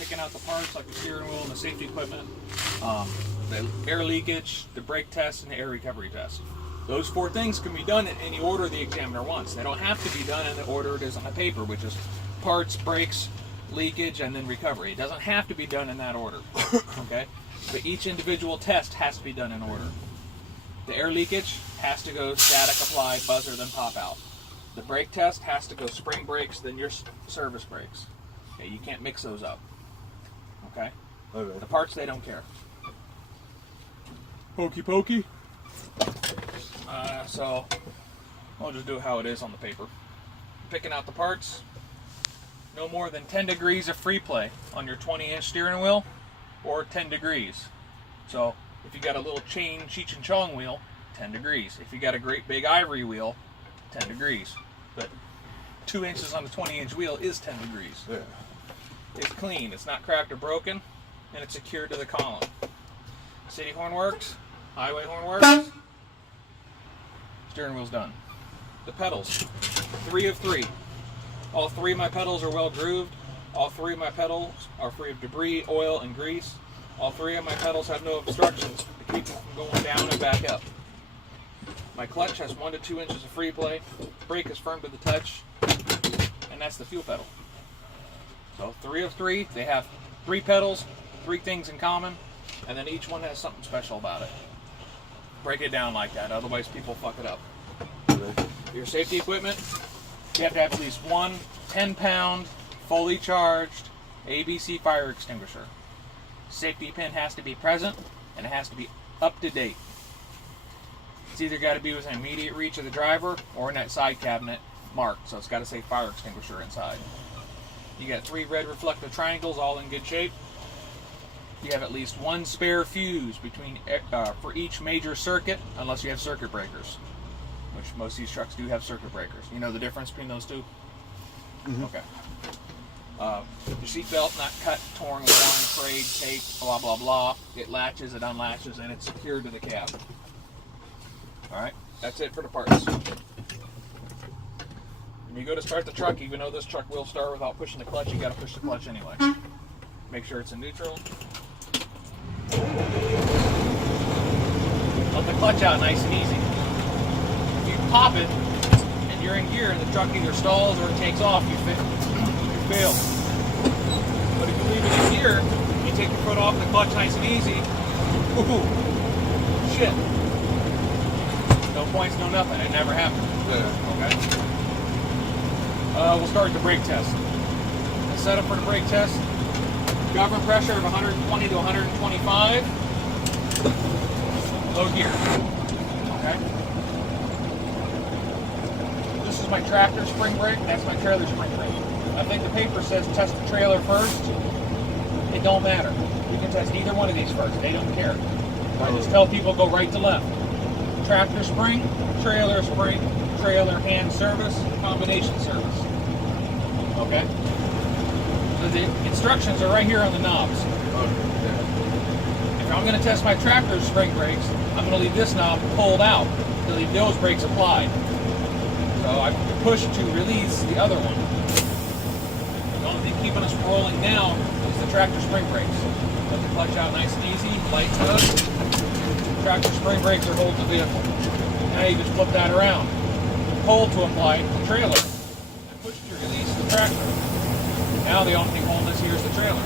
picking out the parts like the steering wheel and the safety equipment, the air leakage, the brake test, and the air recovery test. Those 4 things can be done in any order the examiner wants. They don't have to be done in the order it is on the paper, which is parts, brakes, leakage, and then recovery. It doesn't have to be done in that order, okay? But each individual test has to be done in order. The air leakage has to go static apply, buzzer, then pop out. The brake test has to go spring brakes, then your service brakes. Okay, you can't mix those up. Okay? The parts, they don't care. Hokey pokey. So I'll just do how it is on the paper. Picking out the parts. No more than 10 degrees of free play on your 20-inch steering wheel, or 10 degrees. So if you got a little chain Cheech and Chong wheel, 10 degrees. If you got a great big ivory wheel, 10 degrees. But 2 inches on a 20-inch wheel is 10 degrees. Yeah. It's clean, it's not cracked or broken, and it's secured to the column. City horn works, highway horn works, steering wheel's done. The pedals, 3 of 3. All 3 of my pedals are well grooved. All 3 of my pedals are free of debris, oil, and grease. All 3 of my pedals have no obstructions to keep them from going down and back up. My clutch has 1 to 2 inches of free play. Brake is firm to the touch, and that's the fuel pedal. So 3 of 3, they have 3 pedals, 3 things in common, and then each one has something special about it. Break it down like that, otherwise people fuck it up. Your safety equipment, you have to have at least one 10-pound, fully charged ABC fire extinguisher. Safety pin has to be present, and it has to be up to date. It's either got to be within immediate reach of the driver or in that side cabinet marked, so it's got to say fire extinguisher inside. You got 3 red reflective triangles all in good shape. You have at least 1 spare fuse between for each major circuit, unless you have circuit breakers, which most of these trucks do have circuit breakers. You know the difference between those 2? Mm-hmm. Okay. Your seat belt not cut, torn, worn, frayed, taped, blah, blah, blah. It latches, it unlatches, and it's secured to the cab. Alright, that's it for the parts. When you go to start the truck, even though this truck will start without pushing the clutch, you got to push the clutch anyway. Make sure it's in neutral. Let the clutch out nice and easy. If you pop it and you're in gear and the truck either stalls or it takes off, you fail. But if you leave it in gear, you take your foot off the clutch nice and easy. Ooh, shit. No points, no nothing. It never happened. Yeah. Okay. We'll start with the brake test. The setup for the brake test: governor pressure of 120 to 125. Low gear. Okay. This is my tractor spring brake. That's my trailer spring brake. I think the paper says test the trailer first. It don't matter. You can test either one of these first. They don't care. I just tell people go right to left. Tractor spring, trailer hand service, combination service. Okay? So the instructions are right here on the knobs. If I'm going to test my tractor's spring brakes, I'm going to leave this knob pulled out to leave those brakes applied. So I push to release the other one. The only thing keeping us rolling now is the tractor spring brakes. Let the clutch out nice and easy, light tug. Tractor spring brakes are holding the vehicle. Now you just flip that around. Hold to apply the trailer. And push to release the tractor. Now the only thing holding us here is the trailer.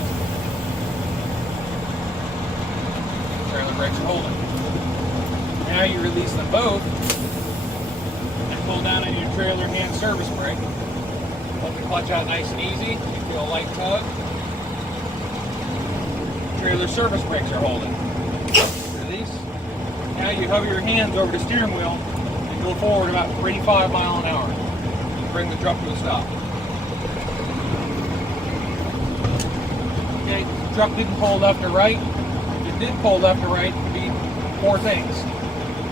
Trailer brakes are holding. Now you release them both and pull down on your trailer hand service brake. Let the clutch out nice and easy. You feel a light tug. Trailer service brakes are holding. Release. Now you hover your hands over the steering wheel and go forward about 35 miles an hour. Bring the truck to a stop. Okay, the truck didn't pull left or right. If it did pull left or right, it would be 4 things: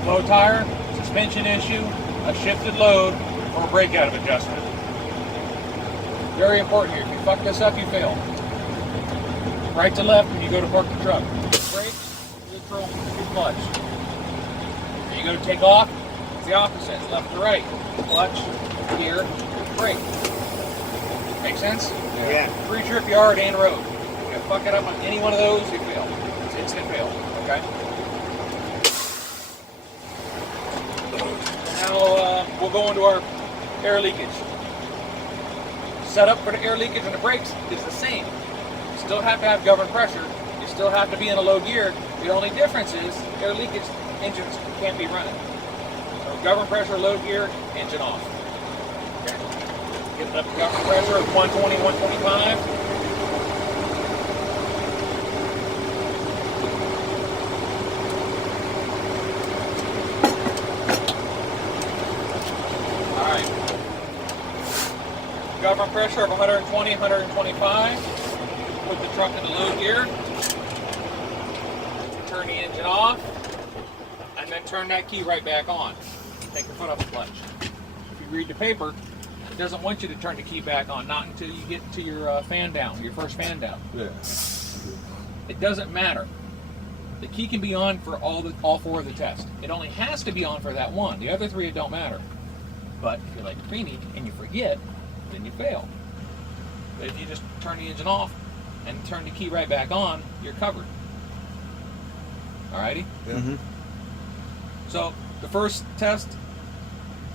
low tire, suspension issue, a shifted load, or a breakout of adjustment. Very important here. If you fuck this up, you fail. Right to left when you go to park the truck. Brakes, neutral, clutch. When you go to take off, it's the opposite. Left to right. Clutch, gear, brake. Make sense? Yeah. Pre-trip yard and road. Yep. fuck it up on any one of those, you fail. It's instant fail, okay? Now we'll go into our air leakage. Setup for the air leakage and the brakes is the same. You still have to have governed pressure. You still have to be in a low gear. The only difference is air leakage engines can't be running. So governed pressure, low gear, engine off. Okay. Get it up to governed pressure of 120, 125. Governed pressure of 120, 125. Put the truck in the low gear. Turn the engine off. And then turn that key right back on. Take your foot off the clutch. If you read the paper, it doesn't want you to turn the key back on, not until you get to your fan down, your first fan down. Yeah. It doesn't matter. The key can be on for all four of the tests. It only has to be on for that one. The other three, it don't matter. But if you're like Creamy and you forget, then you fail. But if you just turn the engine off and turn the key right back on, you're covered. Alrighty? Yeah. Mm-hmm. So the first test,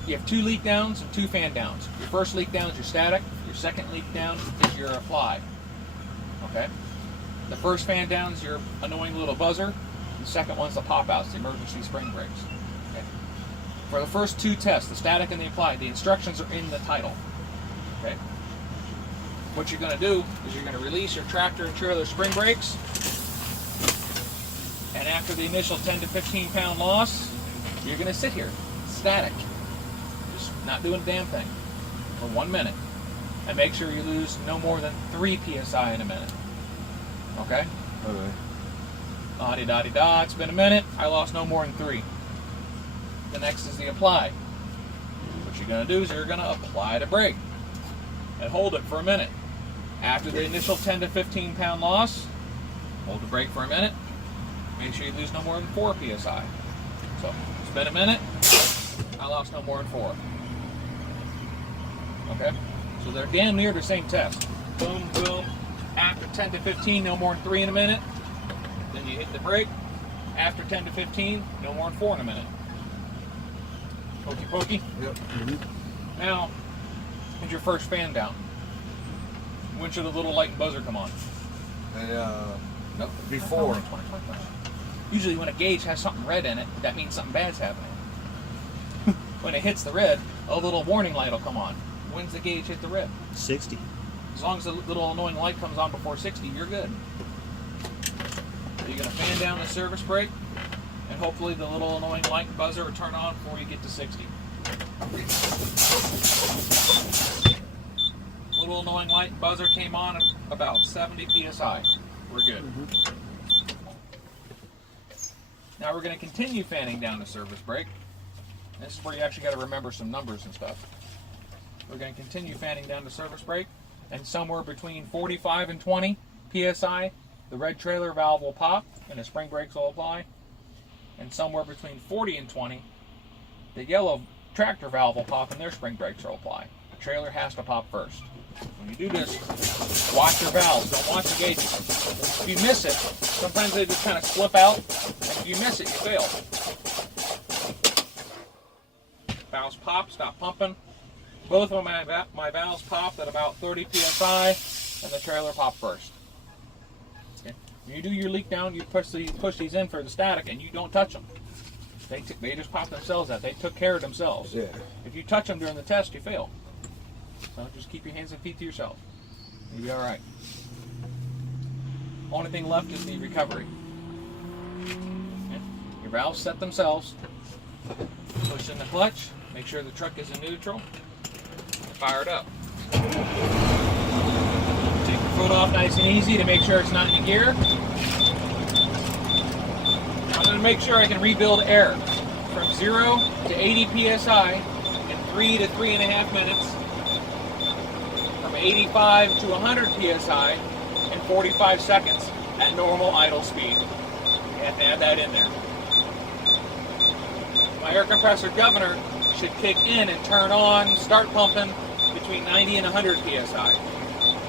you have 2 leak downs and 2 fan downs. Your first leak down is your static. Your second leak down is your apply. Okay? The first fan down is your annoying little buzzer. The second one's the pop outs, the emergency spring brakes. Okay? For the first 2 tests, the static and the apply, the instructions are in the title. Okay. What you're going to do is you're going to release your tractor and trailer spring brakes, and after the initial 10 to 15 pound loss, you're going to sit here, static, just not doing a damn thing, for 1 minute, and make sure you lose no more than 3 psi in a minute. Okay? Okay. La-di-da-di-da, it's been a minute, I lost no more than 3. The next is the apply. What you're going to do is you're going to apply the brake and hold it for a minute. After the initial 10 to 15 pound loss, hold the brake for a minute. Make sure you lose no more than 4 psi. So it's been a minute, I lost no more than 4. Okay? So they're damn near the same test. Boom, boom. After 10 to 15, no more than 3 in a minute. Then you hit the brake. After 10 to 15, no more than 4 in a minute. Pokey pokey. Yep. Mm-hmm. Now, here's your first fan down. When should a little light and buzzer come on? Nope. Before. Usually when a gauge has something red in it, that means something bad's happening. When it hits the red, a little warning light will come on. When's the gauge hit the red? 60. As long as the little annoying light comes on before 60, you're good. So you're going to fan down the service brake, and hopefully the little annoying light and buzzer will turn on before you get to 60. Little annoying light and buzzer came on at about 70 psi. We're good. Mm-hmm. Now we're going to continue fanning down the service brake. This is where you actually got to remember some numbers and stuff. We're going to continue fanning down the service brake, and somewhere between 45 and 20 psi, the red trailer valve will pop and the spring brakes will apply. And somewhere between 40 and 20, the yellow tractor valve will pop and their spring brakes will apply. The trailer has to pop first. When you do this, watch your valves, don't watch the gauges. If you miss it, sometimes they just kind of slip out, and if you miss it, you fail. Valves pop, stop pumping. Both of my valves popped at about 30 psi, and the trailer popped first. Okay. When you do your leak down, you push these in for the static, and you don't touch them. They just pop themselves out. They took care of themselves. Yeah. If you touch them during the test, you fail. So just keep your hands and feet to yourself. You'll be all right. Only thing left is the recovery. Okay. Your valves set themselves. Push in the clutch. Make sure the truck is in neutral. Fire it up. Take your foot off nice and easy to make sure it's not in gear. I'm going to make sure I can rebuild air from 0 to 80 psi in 3 to 3.5 minutes. From 85 to 100 psi in 45 seconds at normal idle speed. You have to add that in there. My air compressor governor should kick in and turn on, start pumping between 90 and 100 psi.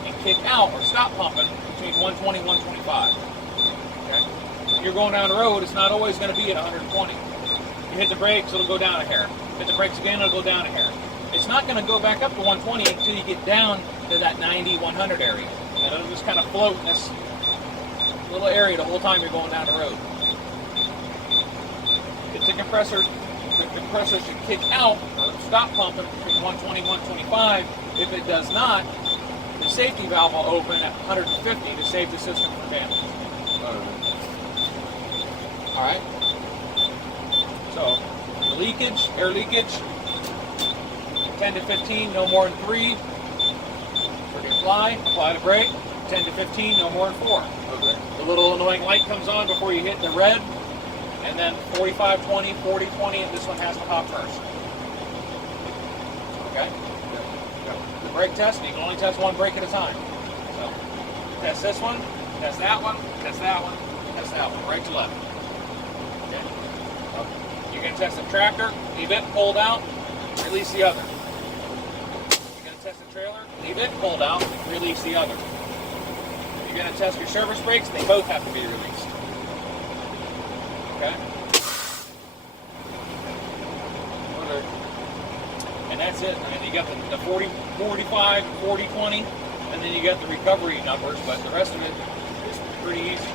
And kick out or stop pumping between between 120 and 125. Okay? When you're going down the road, it's not always going to be at 120. You hit the brakes, it'll go down a hair. Hit the brakes again, it'll go down a hair. It's not going to go back up to 120 until you get down to that 90, 100 area. And it'll just kind of float in this little area the whole time you're going down the road. If the compressor should kick out or stop pumping between 120 and 125. If it does not, the safety valve will open at 150 to save the system from damage. Alright? So, the leakage, air leakage, 10 to 15, no more than 3. For the apply the brake, 10 to 15, no more than 4. Okay. The little annoying light comes on before you hit the red, and then 45, 20, 40, 20, and this one has to pop first. Okay? The brake test, you can only test one brake at a time. So, test this one, test that one, test that one, test that one, right to left. Okay? You're going to test the tractor, leave it pulled out, release the other. You're going to test the trailer, leave it pulled out, release the other. You're going to test your service brakes, they both have to be released. Okay? And that's it. I mean, you got the 40, 45, 40, 20, and then you got the recovery numbers, but the rest of it is pretty easy.